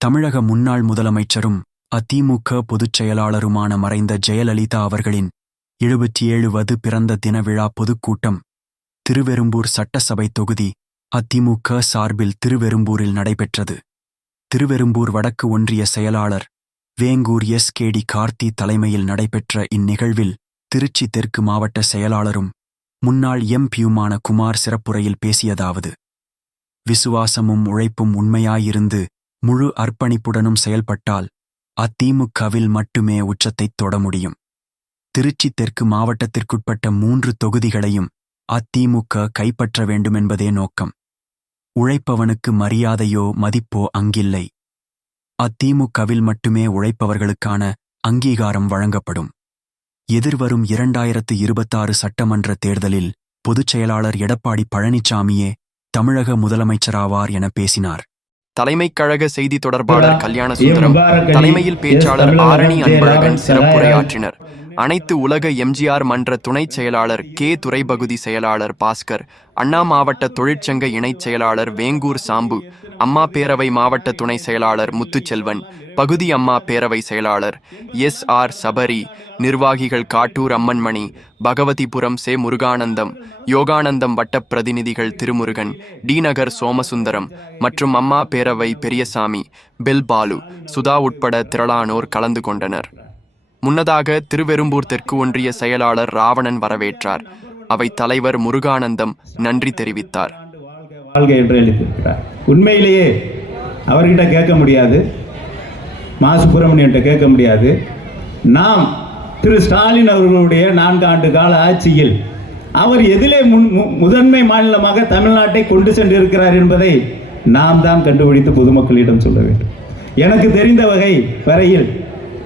தமிழக முன்னாள் முதலமைச்சரும் அதிமுக பொதுச் செயலாளருமான மறைந்த ஜெயலலிதா அவர்களின் எழுபத்தி ஏழுவது பிறந்த தின விழா பொதுக்கூட்டம் திருவெரும்பூர் சட்டசபை தொகுதி அதிமுக சார்பில் திருவெரும்பூரில் நடைபெற்றது. திருவெரும்பூர் வடக்கு ஒன்றிய செயலாளர் Vengur S. K. T. Karthi தலைமையில் நடைபெற்ற இந்நிகழ்வில் திருச்சி தெற்கு மாவட்ட செயலாளரும் முன்னாள் எம்பியுமான குமார் சிறப்புரையில் பேசியதாவது விசுவாசமும் உழைப்பும் உண்மையாயிருந்து முழு அர்ப்பணிப்புடனும் செயல்பட்டால் அதிமுகவில் மட்டுமே உச்சத்தைத் தொட முடியும். திருச்சி தெற்கு மாவட்டத்திற்குட்பட்ட மூன்று தொகுதிகளையும் அதிமுக கைப்பற்ற வேண்டுமென்பதே நோக்கம். உழைப்பவனுக்கு மரியாதையோ மதிப்போ அங்கில்லை. அதிமுகவில் மட்டுமே உழைப்பவர்களுக்கான அங்கீகாரம் வழங்கப்படும். எதிர்வரும் இரண்டாயிரத்து இருபத்தாறு சட்டமன்ற தேர்தலில் பொதுச் செயலாளர் எடப்பாடி பழனிசாமியே தமிழக முதலமைச்சராவார் என பேசினார். தலைமைக் கழக செய்தி தொடர்பாளர் கல்யாண சுந்தரம் தலைமையில் பேச்சாளர். ஆரணி அன்பழகன். சிறப்புரையாற்றினர் அனைத்து உலக எம்ஜிஆர் மன்ற துணைச் செயலாளர் கே. துறைப்பகுதி செயலாளர் பாஸ்கர் அண்ணா மாவட்ட தொழிற்சங்க இணைச் செயலாளர் வேங்கூர் சாம்பு அம்மா பேரவை மாவட்ட துணை செயலாளர் முத்துச்செல்வன் பகுதி அம்மா பேரவை செயலாளர் எஸ். ஆர். சபரி நிர்வாகிகள் காட்டூர் அம்மன்மணி பகவதிபுரம் சே. முருகானந்தம் யோகானந்தம் வட்ட பிரதிநிதிகள் திருமுருகன் டி. நகர் சோமசுந்தரம் மற்றும் அம்மா பேரவை பெரியசாமி பில் பாலு சுதா உட்பட திரளானோர் கலந்து கொண்டனர். முன்னதாக திருவெரும்பூர் தெற்கு ஒன்றிய செயலாளர் ராவணன் வரவேற்றார். அவை தலைவர் முருகானந்தம் நன்றி தெரிவித்தார். வாழ்க என்று எழுதியிருக்கிறார். உண்மையிலேயே அவர்கிட்ட கேட்க முடியாது. மா சுப்பிரமணியன்ட்ட கேட்க முடியாது. நாம் திரு ஸ்டாலின் அவர்களுடைய நான்கு ஆண்டு கால ஆட்சியில் அவர் எதிலே முன் மு- முதன்மை மாநிலமாக தமிழ்நாட்டை கொண்டு சென்றிருக்கிறார் என்பதை நாம் தான் கண்டுபிடித்து பொதுமக்களிடம் சொல்ல வேண்டும். எனக்கு தெரிந்த வகை வரையில்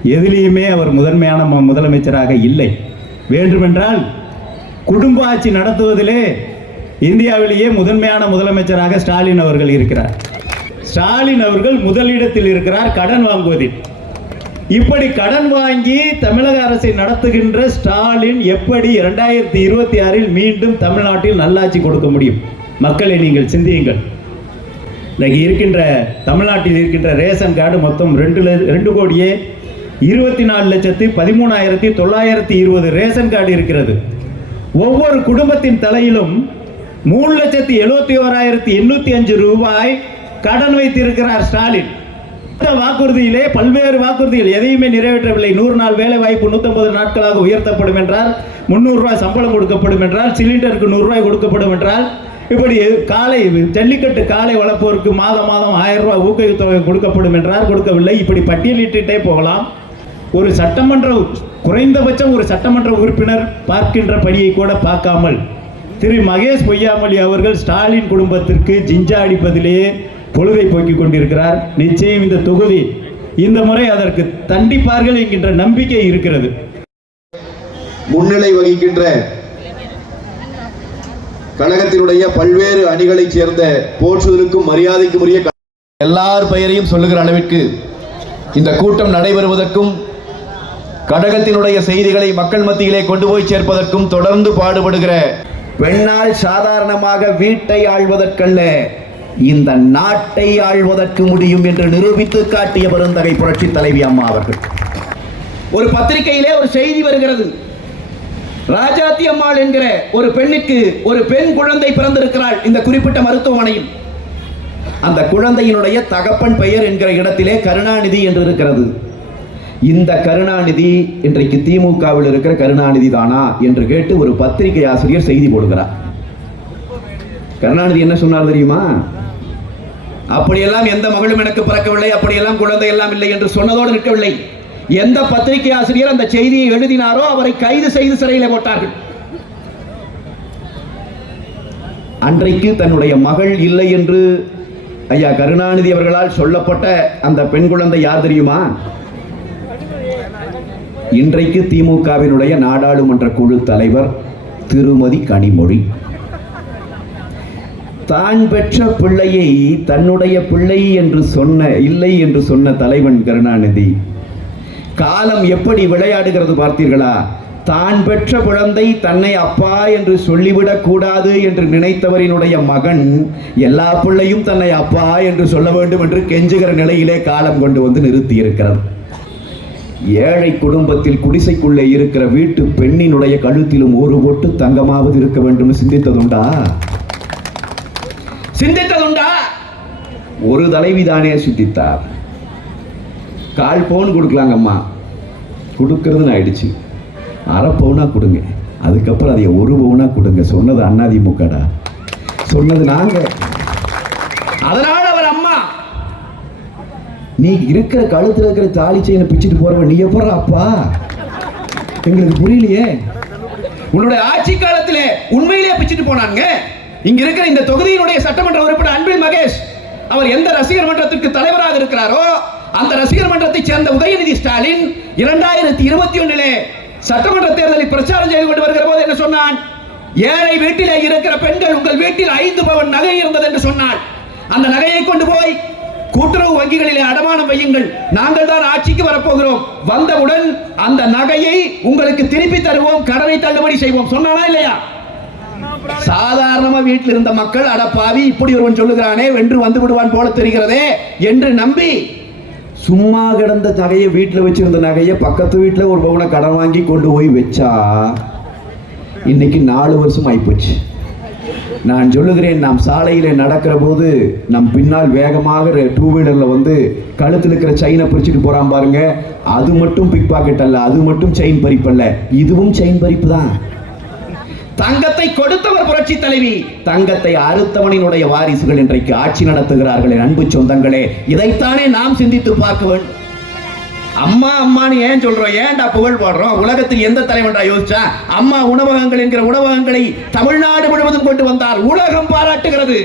எதிலையுமே அவர் முதன்மையான முதலமைச்சராக இல்லை. வேண்டுமென்றால் குடும்ப ஆட்சி நடத்துவதிலே இந்தியாவிலேயே முதன்மையான முதலமைச்சராக ஸ்டாலின் அவர்கள் இருக்கிறார். ஸ்டாலின் அவர்கள் முதலிடத்தில் இருக்கிறார் கடன் வாங்குவதில். இப்படி கடன் வாங்கி தமிழக அரசை நடத்துகின்ற ஸ்டாலின் எப்படி இரண்டாயிரத்தி இருபத்தி ஆறில் மீண்டும் தமிழ்நாட்டில் நல்லாட்சி கொடுக்க முடியும்? மக்களை நீங்கள் சிந்தியுங்கள். இன்னைக்கு இருக்கின்ற தமிழ்நாட்டில் இருக்கின்ற ரேஷன் கார்டு மொத்தம் ரெண்டு ரெண்டு கோடியே இருபத்தி நாலு லட்சத்தி பதிமூணாயிரத்தி தொள்ளாயிரத்தி இருபது ரேஷன் கார்டு இருக்கிறது. ஒவ்வொரு குடும்பத்தின் தலையிலும் மூணு லட்சத்தி எழுபத்தி ஓராயிரத்தி எண்ணூத்தி அஞ்சு ரூபாய் கடன் வைத்திருக்கிறார் ஸ்டாலின். வாக்குறுதியிலே பல்வேறு வாக்குறுதிகள் எதையுமே நிறைவேற்றவில்லை. நூறு நாள் வேலை வாய்ப்பு நூற்றம்பது நாட்களாக உயர்த்தப்படும் என்றால் முந்நூறு ரூபாய் சம்பளம் கொடுக்கப்படும் என்றால் சிலிண்டருக்கு நூறு ரூபாய் கொடுக்கப்படும் என்றால் இப்படி காலை ஜல்லிக்கட்டு காலை வளர்ப்போருக்கு மாதம் மாதம் ஆயிரம் ரூபாய் ஊக்கத்தொகை கொடுக்கப்படும் என்றார் கொடுக்கவில்லை. இப்படி பட்டியலிட்டுட்டே போகலாம். ஒரு சட்டமன்ற குறைந்தபட்சம் ஒரு சட்டமன்ற உறுப்பினர் பார்க்கின்ற பணியை கூட பார்க்காமல் திரு மகேஷ் பொய்யாமொழி அவர்கள் ஸ்டாலின் குடும்பத்திற்கு ஜிஞ்சா அடிப்பதிலேயே பொழுதை போக்கிக் கொண்டிருக்கிறார். நிச்சயம் இந்த தொகுதி இந்த முறை அதற்கு தண்டிப்பார்கள் என்கின்ற நம்பிக்கை இருக்கிறது. முன்னிலை வகிக்கின்ற கழகத்தினுடைய பல்வேறு அணிகளைச் சேர்ந்த போற்றுதலுக்கும் மரியாதைக்கும் உரிய எல்லார் பெயரையும் சொல்லுகிற அளவிற்கு இந்த கூட்டம் நடைபெறுவதற்கும் கடகத்தினுடைய செய்திகளை மக்கள் மத்தியிலே கொண்டு போய் சேர்ப்பதற்கும் தொடர்ந்து பாடுபடுகிற பெண்ணால் சாதாரணமாக வீட்டை ஆள்வதற்கல்ல இந்த நாட்டை ஆள்வதற்கு முடியும் என்று நிரூபித்து காட்டிய பெருந்தகை புரட்சி தலைவி அம்மா அவர்கள். ஒரு பத்திரிகையிலே ஒரு செய்தி வருகிறது. ராஜாத்தி அம்மாள் என்கிற ஒரு பெண்ணுக்கு ஒரு பெண் குழந்தை பிறந்திருக்கிறாள் இந்த குறிப்பிட்ட மருத்துவமனையில். அந்த குழந்தையினுடைய தகப்பன் பெயர் என்கிற இடத்திலே கருணாநிதி என்று இருக்கிறது. இந்த கருணாநிதி இன்றைக்கு திமுகவில் இருக்கிற கருணாநிதி தானா என்று கேட்டு ஒரு பத்திரிகை ஆசிரியர் செய்தி போடுகிறார். கருணாநிதி என்ன சொன்னார் தெரியுமா? அப்படியெல்லாம் எந்த மகளும் எனக்கு பிறக்கவில்லை அப்படியெல்லாம் குழந்தை எல்லாம் இல்லை என்று சொன்னதோடு நிற்கவில்லை. எந்த பத்திரிகை ஆசிரியர் அந்த செய்தியை எழுதினாரோ அவரை கைது செய்து சிறையில் போட்டார்கள். அன்றைக்கு தன்னுடைய மகள் இல்லை என்று ஐயா கருணாநிதி அவர்களால் சொல்லப்பட்ட அந்த பெண் குழந்தை யார் தெரியுமா? இன்றைக்கு திமுகவினுடைய நாடாளுமன்ற குழு தலைவர் திருமதி கனிமொழி. தான் பெற்ற பிள்ளையை தன்னுடைய பிள்ளை என்று சொன்ன இல்லை என்று சொன்ன தலைவன் கருணாநிதி. காலம் எப்படி விளையாடுகிறது பார்த்தீர்களா? தான் பெற்ற குழந்தை தன்னை அப்பா என்று சொல்லிவிடக் கூடாது என்று நினைத்தவரினுடைய மகன் எல்லா பிள்ளையும் தன்னை அப்பா என்று சொல்ல வேண்டும் என்று கெஞ்சுகிற நிலையிலே காலம் கொண்டு வந்து நிறுத்தி இருக்கிறது ஏழை குடும்பத்தில் குடிசைக்குள்ளே இருக்கிற வீட்டு பெண்ணினுடைய கழுத்திலும் ஒரு பொட்டு தங்கமாவது இருக்க வேண்டும் சிந்தித்ததுண்டா? சிந்தித்ததுண்டா? ஒரு தலைவிதானே சிந்தித்தார். கால் பவுன் கொடுக்கலாங்கம்மா. கொடுக்கறதுன்னு ஆயிடுச்சு. அரை பவுனா கொடுங்க. அதுக்கப்புறம் அதை ஒரு பவுனா கொடுங்க. சொன்னது அண்ணாதிமுகடா. சொன்னது நாங்க. அதனால நீ இருக்கிற கழுத்துல இருக்கிற தாலி செயினை பிச்சுட்டு போறவன் நீ எப்பற அப்பா? எங்களுக்கு புரியலையே. உன்னுடைய ஆட்சி காலத்திலே உண்மையிலேயே பிச்சுட்டு போனாங்க. இங்க இருக்கிற இந்த தொகுதியினுடைய சட்டமன்ற உறுப்பினர் அன்பில் மகேஷ் அவர் எந்த ரசிகர் மன்றத்திற்கு தலைவராக இருக்கிறாரோ அந்த ரசிகர் மன்றத்தைச் சேர்ந்த உதயநிதி ஸ்டாலின் இரண்டாயிரத்தி இருபத்தி ஒன்னிலே சட்டமன்ற தேர்தலில் பிரச்சாரம் செய்து கொண்டு வருகிற போது என்ன சொன்னான்? ஏழை வீட்டிலே இருக்கிற பெண்கள் உங்கள் வீட்டில் ஐந்து பவன் நகை இருந்தது என்று சொன்னான். அந்த நகையை கொண்டு போய் கூட்டுறவு வங்கிகளிலே அடமானம் வையுங்கள். நாங்கள் தான் ஆட்சிக்கு வரப்போகிறோம். வந்தவுடன் அந்த நகையை உங்களுக்கு திருப்பி தருவோம். கடனை தள்ளுபடி செய்வோம். சொன்னானா இல்லையா? சாதாரணமா வீட்டில் இருந்த மக்கள் அட பாவி இப்படி ஒருவன் சொல்லுகிறானே வென்று வந்து விடுவான் போல தெரிகிறதே என்று நம்பி சும்மா கிடந்த நகையை வீட்டில் வச்சிருந்த நகையை பக்கத்து வீட்டில் ஒரு பவுனை கடன் வாங்கி கொண்டு போய் வச்சா இன்னைக்கு நாலு வருஷம் ஆயிப்போச்சு. நான் சொல்லுகிறேன் நாம் சாலையிலே நடக்கிற போது நம் பின்னால் வேகமாக டூ வீலரில் வந்து கழுத்தில் இருக்கிற செயினை பிரிச்சுட்டு போகிறான் பாருங்க. அது மட்டும் பிக் பாக்கெட் அல்ல அது மட்டும் செயின் பறிப்பல்ல இதுவும் செயின் பறிப்பு தான். தங்கத்தை கொடுத்தவர் புரட்சி தலைவி. தங்கத்தை அறுத்தவனினுடைய வாரிசுகள் இன்றைக்கு ஆட்சி நடத்துகிறார்களே அன்பு சொந்தங்களே. இதைத்தானே நாம் சிந்தித்து பார்க்க வேண்டும். அம்மா அம்மான்னு ஏன் சொல்றோம்? ஏன்டா புகழ் போடுறோம்? உலகத்தில் எந்த தலைவன்டா யோசிச்சா? அம்மா உணவகங்கள் என்கிற உணவகங்களை தமிழ்நாடு முழுவதும் கொண்டு வந்தார் உலகம் பாராட்டுகிறது.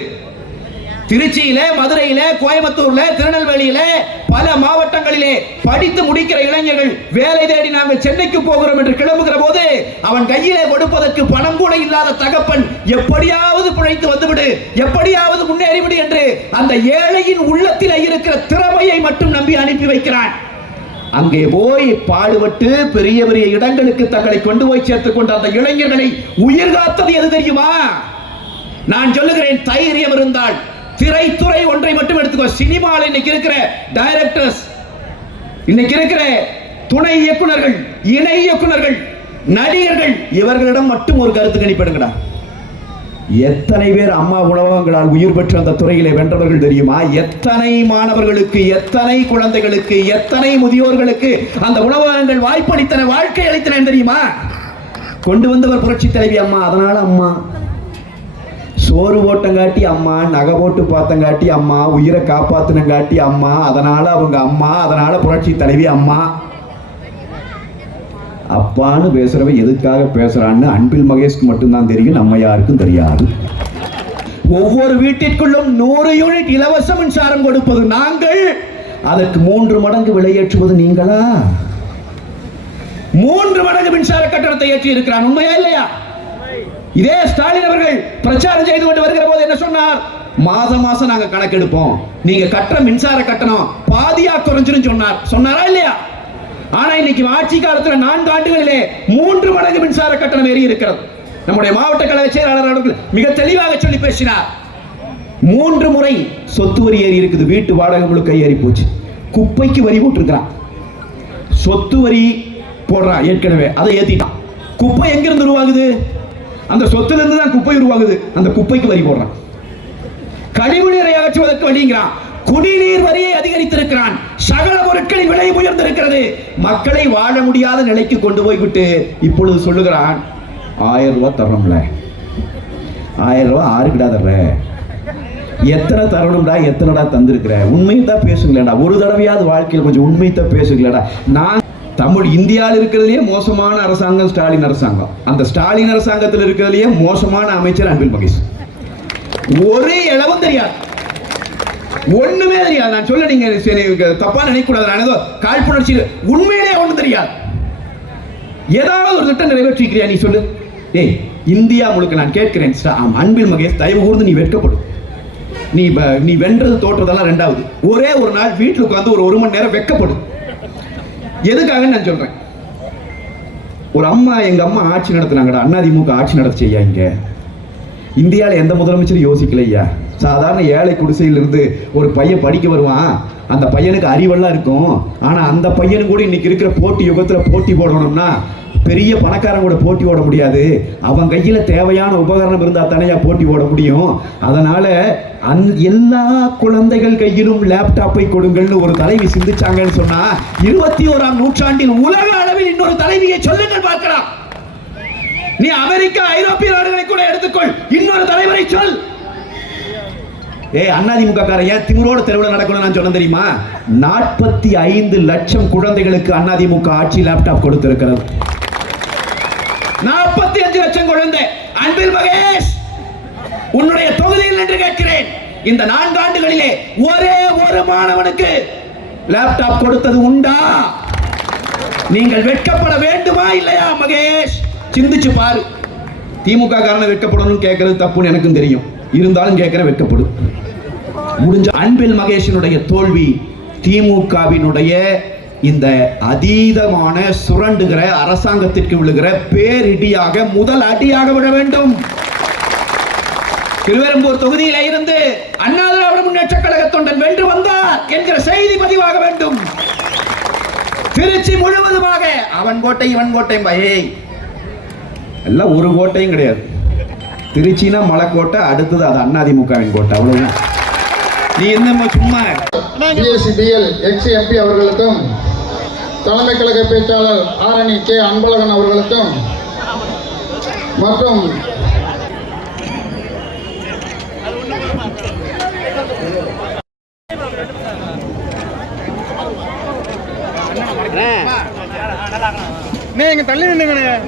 திருச்சியில மதுரையில கோயம்புத்தூர்ல திருநெல்வேலியில பல மாவட்டங்களிலே படித்து முடிக்கிற இளைஞர்கள் வேலை தேடி நாங்கள் சென்னைக்கு போகிறோம் என்று கிளம்புகிற போது அவன் கையிலே கொடுப்பதற்கு பணம் கூட இல்லாத தகப்பன் எப்படியாவது பிழைத்து வந்துவிடு எப்படியாவது முன்னேறிவிடு என்று அந்த ஏழையின் உள்ளத்திலே இருக்கிற திறமையை மட்டும் நம்பி அனுப்பி வைக்கிறான். அங்கே போய் பாடுபட்டு பெரிய பெரிய இடங்களுக்கு தங்களை கொண்டு போய் சேர்த்துக் கொண்ட அந்த இளைஞர்களை உயிர் காத்தது எது தெரியுமா? நான் சொல்லுகிறேன் தைரியம் இருந்தால். திரைத்துறை ஒன்றை மட்டும் எடுத்துக்கோ. சினிமாவில் இன்னைக்கு இருக்கிற டைரக்டர்ஸ் இன்னைக்கு இருக்கிற துணை இயக்குனர்கள் இணை இயக்குனர்கள் நடிகர்கள் இவர்களிடம் மட்டும் ஒரு கருத்து கணிப்பிடுங்கடா எத்தனை பேர் அம்மா உணவகங்களால் உயிர் பெற்று அந்த துறையிலே வென்றவர்கள் தெரியுமா? எத்தனை மாணவர்களுக்கு எத்தனை குழந்தைகளுக்கு எத்தனை முதியோர்களுக்கு அந்த உணவகங்கள் வாய்ப்பளித்தன வாழ்க்கை அளித்தன தெரியுமா? கொண்டு வந்தவர் புரட்சி தலைவி அம்மா. அதனால அம்மா சோறு ஓட்டங்காட்டி அம்மா நகை போட்டு பார்த்தங்காட்டி அம்மா உயிரை காப்பாத்தினங்காட்டி அம்மா அதனால அவங்க அம்மா அதனால புரட்சி தலைவி அம்மா. அப்பான்னு பேசுறவன் எதுக்காக பேசுறான்னு அன்பில் மகேஷ்க்கு மட்டும்தான் தெரியும் நம்ம யாருக்கும் தெரியாது. ஒவ்வொரு வீட்டிற்குள்ளும் நூறு யூனிட் இலவச மின்சாரம் கொடுப்பது நாங்கள். அதற்கு மூன்று மடங்கு விலையேற்றுவது நீங்களா? மூன்று மடங்கு மின்சார கட்டணத்தை ஏற்றி இருக்கிறான் உண்மையா இல்லையா? இதே ஸ்டாலின் அவர்கள் பிரச்சாரம் செய்து கொண்டு வருகிற போது என்ன சொன்னார்? மாதம் மாசம் நாங்க கணக்கெடுப்போம். நீங்க கட்டுற மின்சார கட்டணம் பாதியா குறைஞ்சிரும் சொன்னார். சொன்னாரா இல்லையா? ஆனா இன்னைக்கு ஆட்சி காலத்துல நான்கு ஆண்டுகளிலே மூன்று மடங்கு மின்சார கட்டணம் ஏறி இருக்கிறது. நம்முடைய மாவட்ட கழக செயலாளர் அவர்கள் மிக தெளிவாக சொல்லி பேசினார். மூன்று முறை சொத்து வரி ஏறி இருக்குது. வீட்டு வாடகை முழுக்க ஏறி போச்சு. குப்பைக்கு வரி போட்டிருக்கிறான். சொத்து வரி போடுறான். ஏற்கனவே அதை ஏத்திட்டான். குப்பை எங்கிருந்து உருவாகுது? அந்த சொத்துல இருந்து தான் குப்பை உருவாகுது. அந்த குப்பைக்கு வரி போடுறான். கழிவுநீரை அகற்றுவதற்கு வழிங்கிறான். குடிநீர் வரியை அதிகரித்திருக்கிறான். சகல பொருட்களின் விலை உயர்ந்திருக்கிறது. மக்களை வாழ முடியாத நிலைக்கு கொண்டு போய்விட்டு இப்பொழுது சொல்லுகிறான் ஆயிரம் ரூபாய் தரணும்ல. ஆயிரம் ரூபாய் ஆறுக்கிடா தர்ற. எத்தனை தரணும்டா எத்தனைடா தந்திருக்கிற? உண்மையை தான் பேசுங்களேடா ஒரு தடவையாவது வாழ்க்கையில் கொஞ்சம் உண்மையை தான் பேசுங்களேடா நான் தமிழ் இந்தியாவில் இருக்கிறதுலயே மோசமான அரசாங்கம் ஸ்டாலின் அரசாங்கம். அந்த ஸ்டாலின் அரசாங்கத்தில் இருக்கிறதுலேயே மோசமான அமைச்சர் அன்பில் மகேஷ். ஒரே இளவும் தெரியாது. ஒண்ணுமே தெரியாது. நான் சொல்ல நீங்க சரி, தப்பா நினைக்கக்கூடாது. நான் ஏதோ காழ்ப்புணர்ச்சி உண்மையிலே ஒண்ணும் தெரியாது. ஏதாவது ஒரு திட்டம் நிறைவேற்றிக்கிறியா நீ சொல்லு. ஏய் இந்தியா முழுக்க நான் கேட்கிறேன் ஆம், அன்பில் மகேஷ் தயவு கூர்ந்து நீ வெட்கப்படும். நீ நீ வென்றது தோற்றதெல்லாம் ரெண்டாவது. ஒரே ஒரு நாள் வீட்டில் உட்காந்து ஒரு ஒரு மணி நேரம் வெட்கப்படும். எதுக்காக நான் சொல்றேன். ஒரு அம்மா எங்க அம்மா ஆட்சி நடத்துனாங்கடா. அண்ணாதிமுக ஆட்சி நடத்த செய்யா இங்க? இந்தியாவில் எந்த முதலமைச்சரும் யோசிக்கலையா? சாதாரண ஏழை குடிசையிலிருந்து ஒரு பையன் படிக்க வருவான். அந்த பையனுக்கு அறிவெல்லாம் இருக்கும். ஆனால் அந்த பையனும் கூட இன்னைக்கு இருக்கிற போட்டி யுகத்தில் போட்டி போடணும்னா பெரிய பணக்காரன் கூட போட்டி ஓட முடியாது. அவன் கையில் தேவையான உபகரணம் இருந்தால் தானே போட்டி போட முடியும். அதனால் அந் எல்லா குழந்தைகள் கையிலும் லேப்டாப்பை கொடுங்கள்னு ஒரு தலைவி சிந்திச்சாங்கன்னு சொன்னால் இருபத்தி ஓராம் நூற்றாண்டில் உலக அளவில் இன்னொரு தலைவியை சொல்லுங்கள் பார்க்கலாம். நீ அமெரிக்கா ஐரோப்பிய நாடுகளை கூட எடுத்துக்கொள். இன்னொரு தலைவரை சொல். ஏய் அதிமுக காரன் ஏன் திமிரோட தெருவில் நடக்கணும் நான் சொன்ன தெரியுமா? நாற்பத்தி ஐந்து லட்சம் குழந்தைகளுக்கு அதிமுக ஆட்சி லேப்டாப் கொடுத்திருக்கிறது. நாற்பத்தி அஞ்சு லட்சம் குழந்தை. அன்பில் மகேஷ் உன்னுடைய தொகுதியில் என்று கேட்கிறேன். இந்த நான்கு ஆண்டுகளிலே ஒரே ஒரு மாணவனுக்கு லேப்டாப் கொடுத்தது உண்டா? நீங்கள் வெட்கப்பட வேண்டுமா இல்லையா மகேஷ்? சிந்திச்சு பாரு. திமுக காரனை வெட்கப்படணும்னு கேட்கறது தப்புன்னு எனக்கும் தெரியும். இருந்தாலும் கேட்கிற வெட்கப்படும். முடிஞ்ச அன்பில் மகேஷனுடைய தோல்வி திமுகவினுடைய இந்த அதீதமான சுரண்டுகிற அரசாங்கத்திற்கு விழுகிற பேரிடியாக முதல் அடியாக விட வேண்டும். திருவெரும்பூர் தொகுதியில இருந்து அண்ணா திராவிட முன்னேற்ற கழக தொண்டன் வென்று வந்தார் என்கிற செய்தி பதிவாக வேண்டும். திருச்சி முழுவதுமாக அவன் கோட்டை இவன் கோட்டை பயே எல்லாம் ஒரு கோட்டையும் கிடையாது. திருச்சினா மலைக்கோட்டை அடுத்தது அது அதிமுகவின் கோட்டை அவ்வளவுதான் நீ என்ன சும்மா பிஎஸ்சிபிஎல் எக்ஸ் எம்பி அவர்களுக்கும் தலைமை கழக பேச்சாளர் ஆரணி கே அன்பழகன் அவர்களுக்கும் மற்றும் நீங்க தள்ளி நின்னுங்கண்ணே